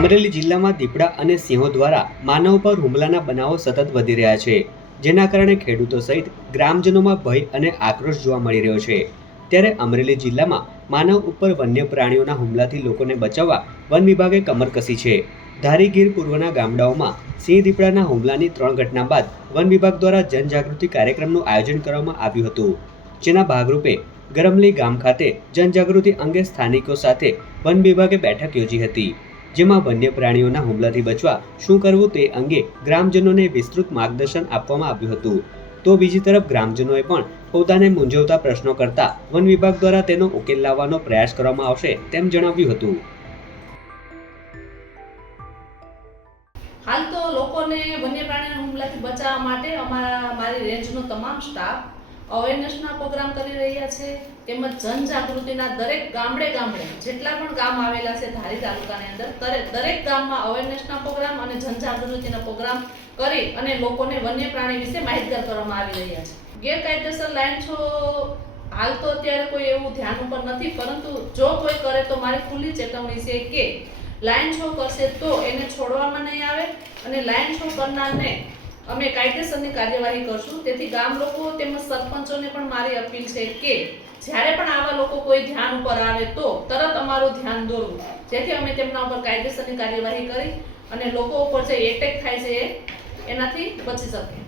અમરેલી જિલ્લામાં દીપડા અને સિંહો દ્વારા માનવ પર હુમલાના બનાવો સતત વધી રહ્યા છે, જેના કારણે ખેડૂતો સહિત ગ્રામજનોમાં ભય અને આક્રોશ જોવા મળી રહ્યો છે। ત્યારે અમરેલી જિલ્લામાં માનવ ઉપર વન્ય પ્રાણીઓના હુમલાથી લોકોને બચાવવા વન વિભાગે કમર કસી છે। ધારી ગીર પૂર્વના ગામડાઓમાં સિંહ દીપડાના હુમલાની 3 ઘટના બાદ વન વિભાગ દ્વારા જનજાગૃતિ કાર્યક્રમનું આયોજન કરવામાં આવ્યું હતું, જેના ભાગરૂપે ગરમલી ગામ ખાતે જનજાગૃતિ અંગે સ્થાનિકો સાથે વન વિભાગે બેઠક યોજી હતી, જેમાં વન્ય પ્રાણીઓના હુમલાથી બચવા શું કરવું તે અંગે ગ્રામજનોને વિસ્તૃત માર્ગદર્શન આપવામાં આવ્યું હતું। તો બીજી તરફ ગ્રામજનોએ પણ પોતાને મૂંઝવતા પ્રશ્નો કરતા વન વિભાગ દ્વારા તેનો ઉકેલ લાવવાનો પ્રયાસ કરવામાં આવશે તેમ જણાવ્યું હતું। હાલ તો લોકોને વન્ય પ્રાણીના હુમલાથી બચાવવા માટે મારી રેન્જનો તમામ સ્ટાફ અવેરનેસના પ્રોગ્રામ કરી રહ્યા છે, તેમજ જનજાગૃતિના દરેક ગામડે જેટલા પણ ગામ આવેલા છે ધારી તાલુકાની અંદર દરેક ગામમાં અવેરનેસના પ્રોગ્રામ અને જનજાગૃતિના પ્રોગ્રામ કરી અને લોકોને વન્ય પ્રાણી વિશે માહિતગાર કરવામાં આવી રહ્યા છે। ગેરકાયદેસર લાઈન છો હાલ તો અત્યારે કોઈ એવું ધ્યાન ઉપર નથી, પરંતુ જો કોઈ કરે તો મારી ખુલ્લી ચેતવણી છે કે લાઈન છો કરશે તો એને છોડવામાં નહીં આવે અને લાઈન છો કરનારને અમે કાયદેસરની કાર્યવાહી કરશું। તેથી ગામ લોકો તેમજ સરપંચોને પણ મારી અપીલ છે કે જ્યારે પણ આવા લોકો કોઈ ધ્યાન ઉપર આવે તો તરત અમારું ધ્યાન દોરવું, જેથી અમે તેમના ઉપર કાયદેસરની કાર્યવાહી કરી અને લોકો ઉપર જે એટેક થાય છે એનાથી બચી શકીએ।